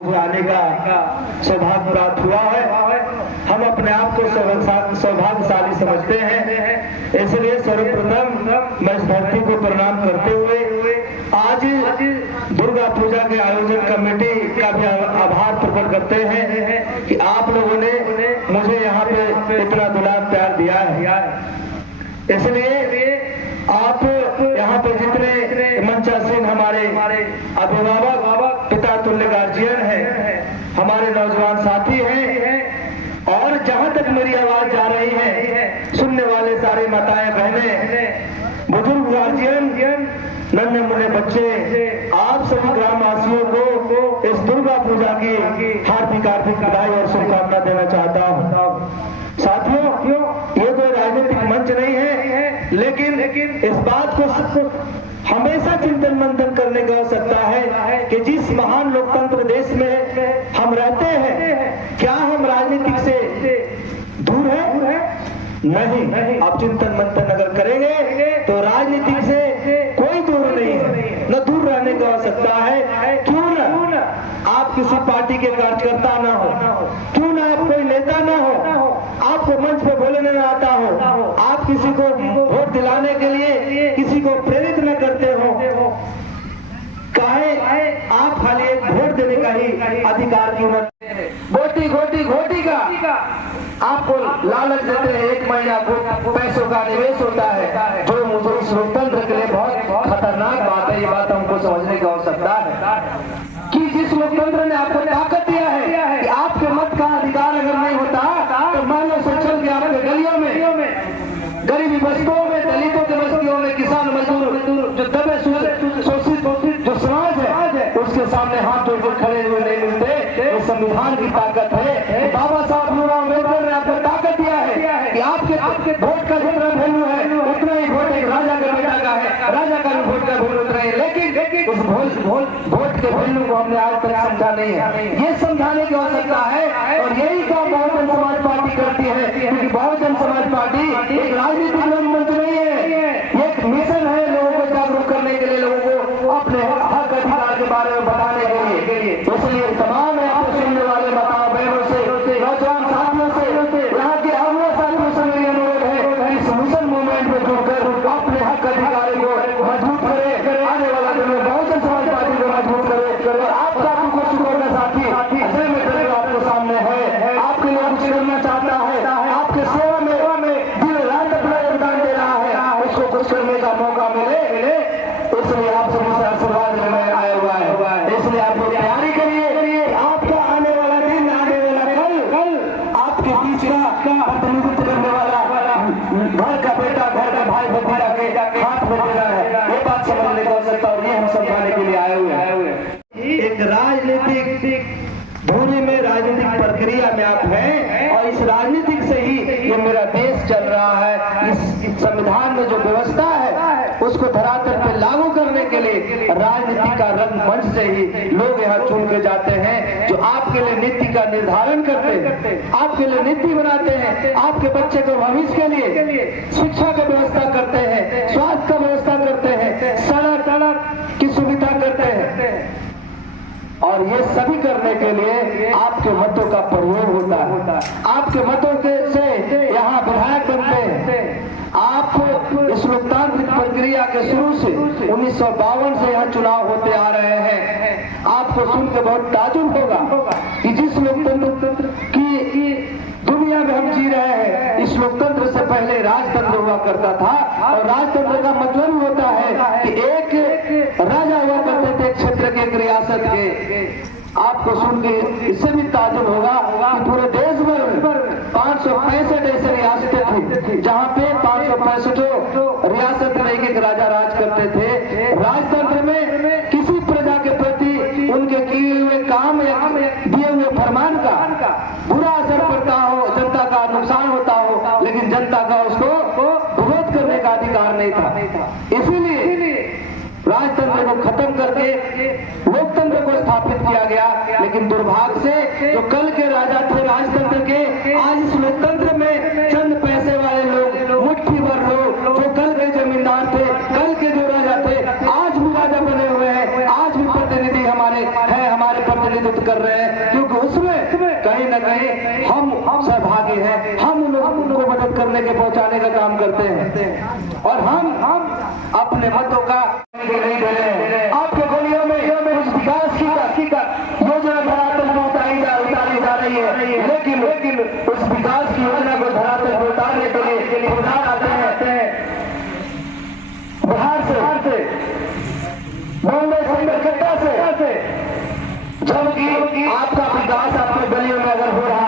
आने का सौभाग्य प्राप्त हुआ है। हम अपने आप को सौभाग्यशाली समझते हैं। इसलिए सर्वप्रथम मैं इस धरती को प्रणाम करते हुए आज दुर्गा पूजा के आयोजन कमेटी का भी आभार प्रकट करते हैं कि आप लोगों ने मुझे यहाँ पे इतना दुलार प्यार दिया है। इसलिए आप यहाँ पे जितने मंचासीन हमारे अभिभावक पिता तुल्य गार्जियन हैं, हमारे नौजवान साथी हैं और जहाँ तक मेरी आवाज जा रही है सुनने वाले सारे माताएं बहनें बुजुर्ग गार्जियन नन्हे मुन्ने बच्चे, आप सभी ग्रामवासियों को इस दुर्गा पूजा की हार्दिक बधाई और शुभकामना देना चाहता हूँ। साथियों, ये कोई राजनीतिक मंच नहीं है, लेकिन इस बात को हमेशा चिंतन मंथन करने की आवश्यकता है कि जिस महान लोकतंत्र देश में हम रहते हैं, क्या हम राजनीतिक से दूर है? नहीं। आप चिंतन मंथन अगर करेंगे तो राजनीतिक से कोई दूर नहीं है, न दूर रहने की आवश्यकता है। क्यों न आप किसी पार्टी के कार्यकर्ता ना हो, क्यों न आप कोई नेता ना हो, आपको मंच पे बोलने न आता हो, आप किसी को वोट दिलाने के लिए किसी को प्रेरित न करते हो, काहे आप खाली एक वोट देने का ही अधिकार क्यों न? घोटी का आपको लालच देते हैं। 1 महीना पैसों का निवेश होता है, जो मुझे इस लोकतंत्र के लिए बहुत खतरनाक बात है। ये बात हमको समझने की आवश्यकता है कि जिस लोकतंत्र ने आपको ताकत दिया है कि आपके मत का अधिकार अगर नहीं होता तो मान लो से चल के आपके गलियों में गरीबी बस्तियों में, दलितों के बस्तियों में, किसान मजदूर जो दबे शोषित जो समाज है उसके सामने हाथ जोड़ कर खड़े हुए नहीं मिलते। ये संविधान की ताकत है। बाबा साहब भीमराव अम्बेडकर ने आपको ताकत दिया है कि आपके वोट का जितना वैल्यू है उतना ही वोट एक राजा का बेटा का है, राजा का भी वोट का वैल्यू उतना ही। लेकिन उस वोट के वैल्यू को हमने आज तक समझा नहीं है। ये समझाने की आवश्यकता है और यही काम बहुजन समाज पार्टी करती है, क्योंकि बहुजन समाज पार्टी एक राजनीतिक मंच नहीं है, एक मिशन है लोगों को जागरूक करने के लिए, लोगों को अपने हक अधिकार के बारे में बताने के लिए। इसलिए तमाम आपको सुनने वाले माताओं बहनों से, नौजवान साथियों से, यहाँ के अगले साथियों से मेरी अनुरोध है इस मिशन मूवमेंट में जुड़कर अपने हक अधिकार को मजबूत करे, आने वाला दिन में बहुजन समाज पार्टी को मजबूत करे। और आपका कुछ शुक्रिया साथी अजय मित्र आपके सामने है, आपके लिए कुछ करना चाहता है, आपके सेवा में दिन रात अपना योगदान दे रहा है, उसको कुछ करने का मौका मिले। इसलिए आप सभी से आशीर्वाद में आया हुआ है। इसलिए आप लोग तैयारी करिए, आपका आने वाला दिन, आने वाला कल आपके बीच का प्रतिनिधित्व करने वाला घर का बेटा, घर का भाई भतीजा के हाथ में देना है। ये बात समझने की आवश्यकता और ये हम समझाने के लिए आए हुए हैं। एक राजनीतिक धुरी में, राजनीतिक प्रक्रिया में आप हैं और इस राजनीतिक से ही ये मेरा देश चल रहा है। इस संविधान में जो व्यवस्था है उसको धरातल पे लागू करने के लिए राजनीति का रंगमंच से ही लोग यहाँ चुन के जाते हैं, जो आपके लिए नीति का निर्धारण करते हैं, आपके लिए नीति बनाते हैं, आपके बच्चे को भविष्य के लिए शिक्षा की व्यवस्था करते हैं, स्वास्थ्य का व्यवस्था करते हैं, सड़क की सुविधा करते हैं। और ये सभी करने के लिए आपके मतों का प्रयोग होता है। आपके मतों से यहाँ विधायक बनते हैं। आप इस लोकतांत्रिक प्रक्रिया के शुरू से 1952 से यहाँ चुनाव होते आ रहे हैं। आपको सुनकर बहुत ताजुब होगा कि जिस लोकतंत्र की दुनिया में हम जी रहे हैं, इस लोकतंत्र से पहले राजतंत्र हुआ करता था। और राजतंत्र का मतलब होता है कि एक राजा हुआ करते थे एक क्षेत्र के, एक रियासत के। आपको सुन के इससे भी ताजुब होगा कि पूरे देश भर में 565 ऐसे रियासतें थी जहाँ पे 565 रियासत में एक राजा राज करते थे। राजतंत्र में किसी प्रजा के प्रति उनके किए हुए काम या दिए हुए फरमान का बुरा असर पड़ता हो, जनता का नुकसान होता हो, लेकिन जनता का उसको विरोध करने का अधिकार नहीं था। इसीलिए राजतंत्र को खत्म करके लोकतंत्र को स्थापित किया गया। लेकिन दुर्भाग्य से जो कल के राजा थे राजतंत्र के, आज इस लोकतंत्र में चंद पैसे वाले लोग, मुट्ठी भर लोग, जो कल के जमींदार थे, कल के जो राजा थे, आज भी राजा बने हुए हैं, आज भी प्रतिनिधि हमारे प्रतिनिधित्व कर रहे हैं, क्योंकि उसमें कहीं न कहीं हम सहभागी हैं, हम उनको मदद करने के पहुंचाने का काम करते हैं और हम अपने मतों का नहीं दे रहे हैं। आपके गलियों में उस विकास की योजना धरातल में उतारी जा रही है, लेकिन उस विकास की योजना को धरातल में उतारने के लिए उधार आते हैं बिहार से, बॉम्बे से, कलकत्ता से, जबकि आपका विकास आपके गलियों में अगर हो रहा